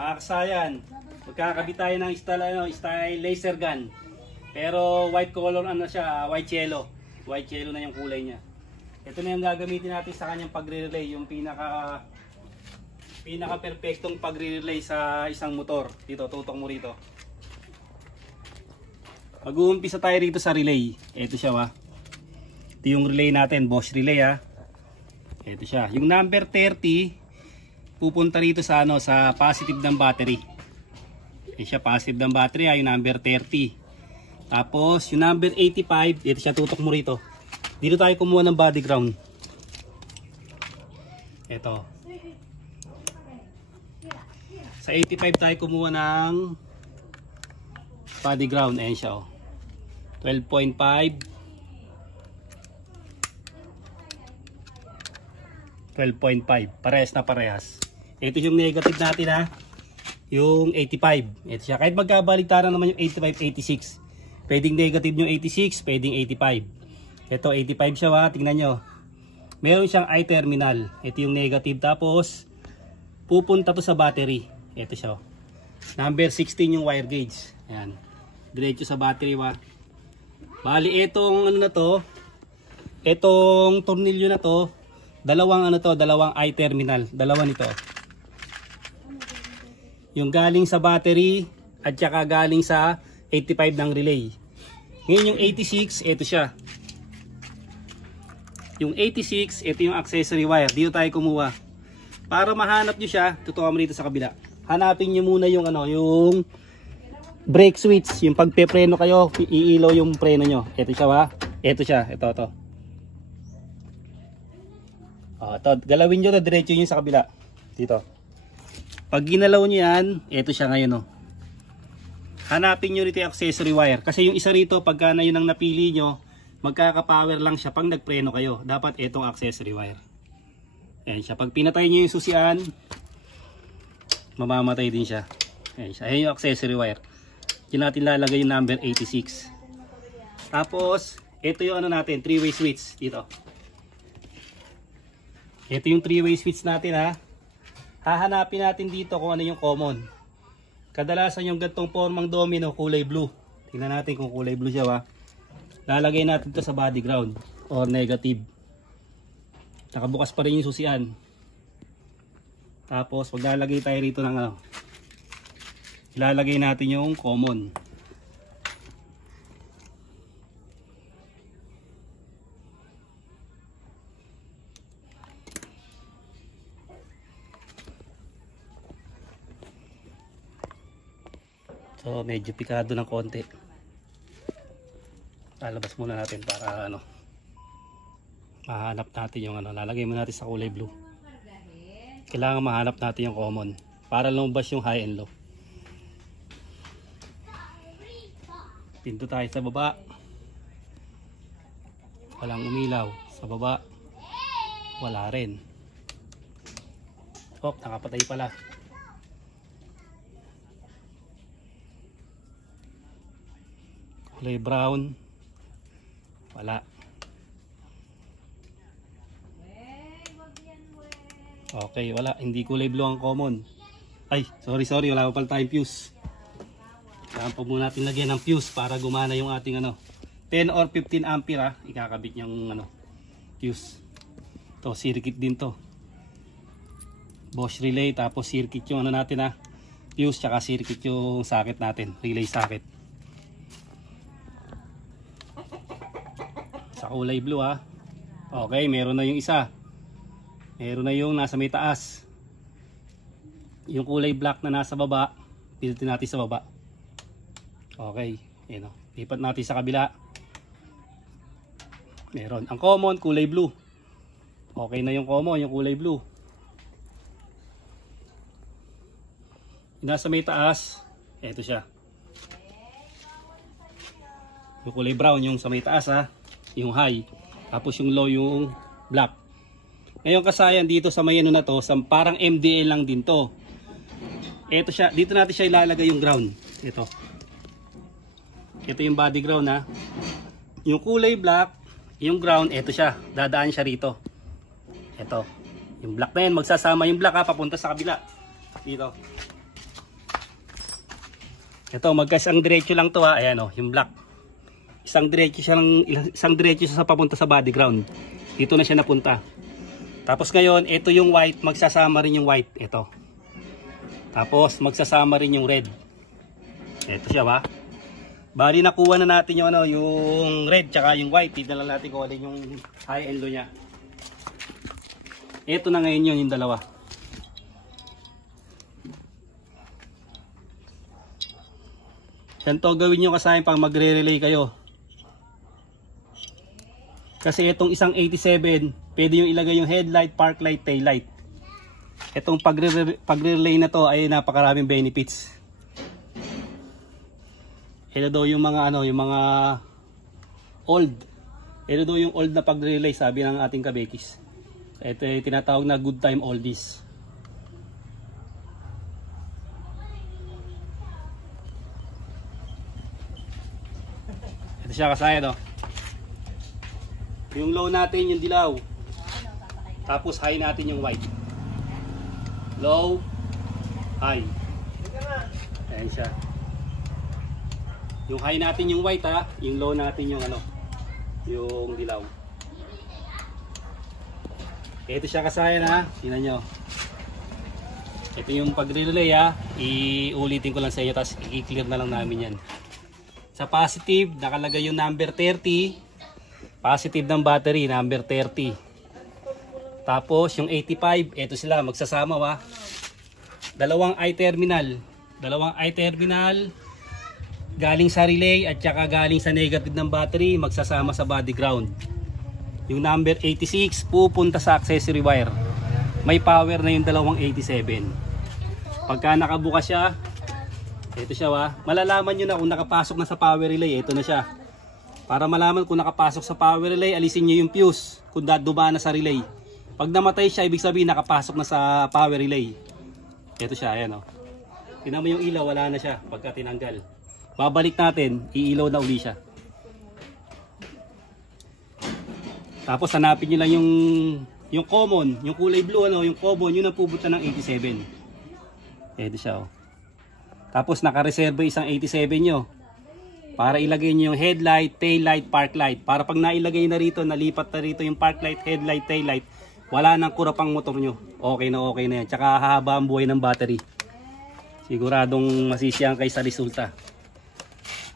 Mga kasayan, magkakabit tayo ng style laser gun. Pero white color ano siya, white yellow. White yellow na yung kulay niya. Ito na yung gagamitin natin sa kanyang pagre-relay, yung pinaka perfectong pagre-relay sa isang motor. Dito, tutok mo rito. Mag-uumpisa tayo rito sa relay. Ito siya wa. Ito yung relay natin, Bosch relay ha. Ito siya. Yung number 30 pupunta rito sa sa positive ng battery. Ito siya, positive ng battery ha, yung number 30. Tapos yung number 85, ito siya, tutok mo rito. Dito tayo kumuha ng body ground. Ito. Sa 85 tayo kumuha ng body ground. Ayan siya oh. 12.5. 12.5. Parehas na parehas. Ito yung negative natin ha. Yung 85. Ito siya. Kahit magkabaligtaran naman yung 85, 86. Pwedeng negative yung 86, pwedeng 85. Ito 85 siya ha. Tingnan nyo. Meron siyang I-terminal. Ito yung negative. Tapos pupunta to sa battery. Ito siya. Number 16 yung wire gauge. Ayan. Diretso sa battery wa. Bali itong na to. Itong tornilyo na to. Dalawang dalawang I-terminal. Dalawa nito. Yung galing sa battery at saka galing sa 85 ng relay. Ngayon yung 86, ito siya. Yung 86, ito yung accessory wire. Dito tayo kumuha. Para mahanap nyo siya, tutukan mo dito sa kabila. Hanapin nyo muna yung yung brake switch. Yung pagpepreno kayo, iilaw yung preno nyo. Ito siya wa. Ito siya. Ito. Ito. Galawin nyo na diretso yun sa kabila. Dito. Pag ginalaw nyo yan, ito siya ngayon Hanapin nyo rito yung accessory wire. Kasi yung isa rito, pagka na yun ang napili nyo, magkaka-power lang siya pag nagpreno kayo. Dapat itong accessory wire. Ayan siya. Pag pinatay nyo yung susian, mamamatay din siya. Ayan siya. Ayan yung accessory wire. Diyan natin lalagay yung number 86. Tapos, ito yung natin, 3-way switch. Dito. Ito yung 3-way switch natin ha. Hahanapin natin dito kung ano yung common. Kadalasan yung gantong formang domino, kulay blue. Tingnan natin kung kulay blue siya ha. Lalagay natin ito sa body ground or negative. Nakabukas pa rin yung susian. Tapos maglalagay tayo rito ng ilalagay natin yung common. So medyo pikado ng konti. Lalabas muna natin para mahanap natin yung lalagay muna natin sa kulay blue. Kailangan mahanap natin yung common para lumabas yung high and low. Pinto tayo sa baba. Walang umilaw. Sa baba wala rin. Oh, nakapatay pala. Kulay brown. Wala. Okay, wala. Hindi kulay blue ang common. Ay, sorry. Wala pa pala tayong fuse. Kailangan pa muna natin lagyan ng fuse para gumana yung ating 10 or 15 ampere ha. Ikakabit yung fuse. To circuit din to. Bosch relay tapos circuit yung natin ha. Fuse tsaka circuit yung socket natin. Relay socket. Sa kulay blue ha. Okay, meron na yung isa. Meron na yung nasa may taas. Yung kulay black na nasa baba, pinutin natin sa baba. Okay, yun lipat natin sa kabila. Meron. Ang common, kulay blue. Okay na yung common, yung kulay blue. Yung nasa may taas, eto siya. Yung kulay brown, yung sa may taas ha. Yung high. Tapos yung low, yung black. Ngayon kasayan dito sa may na to, parang MDL lang din to. Ito siya, dito natin siya ilalagay yung ground. Ito. Ito yung body ground ha. Yung kulay black, yung ground, ito siya. Dadaan siya rito. Ito. Yung black na yan, magsasama yung black ha, papunta sa kabila. Dito. Ito, magkasang diretso lang to ha. Ayan o, yung black. Isang diretso siya sa papunta sa body ground. Dito na siya napunta. Tapos ngayon, ito yung white, magsasama rin yung white. Ito. Tapos magsasama rin yung red. Ito siya ba? Bali nakuha na natin yung ano, yung red tsaka yung white. Tignan lang natin kung alin yung high and low niya. Ito na ngayon yun, yung dalawa. Ganito gawin nyo kasama pag magre-relay kayo. Kasi itong isang 87, pwede yung ilagay yung headlight, park light, tail light. Itong pagre-relay na to ay napakaraming benefits. Ito daw yung mga ano, yung mga old. Ito daw yung old na pagre-relay, sabi ng ating kabekis. Ito yung tinatawag na good time oldies. Ito siya kasaya no. Yung low natin yung dilaw. Tapos high natin yung white. Low, high. Ayan siya. Yung high natin yung white ha, yung low natin yung ano, yung dilaw. Ito siya kasaya na, tingnan nyo. Ito yung pag-relay ha, iulitin ko lang sa inyo, tapos i-clear na lang namin yan. Sa positive, nakalagay yung number 30. Positive ng battery, number 30. Tapos yung 85, ito sila, magsasama ha. Dalawang I-terminal. Galing sa relay at saka galing sa negative ng battery, magsasama sa body ground. Yung number 86, pupunta sa accessory wire. May power na yung dalawang 87. Pagka nakabukas siya, ito siya ha. Malalaman nyo na kung nakapasok na sa power relay, ito na siya. Para malaman kung nakapasok sa power relay, alisin nyo yung fuse kung daduma na sa relay. Pag namatay siya, ibig sabihin nakapasok na sa power relay. Ito siya, ayan o. Tingnan mo yung ilaw, wala na siya pagka tinanggal. Babalik natin, iilaw na uli siya. Tapos hanapin nyo lang yung common, yung kulay blue, ano, yung common, yun ang pupunta ng 87. Ito siya o. Tapos nakareserve isang 87 nyo. Para ilagay nyo yung headlight, tail light, park light. Para pag nailagay na rito, nalipat na rito yung park light, headlight, tail light, wala nang kurapang motor nyo. Okay na yan. Tsaka hahaba ang buhay ng battery. Siguradong masisiyang kayo sa resulta.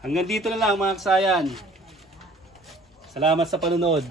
Hanggang dito na lang mga kasayan. Salamat sa panunod.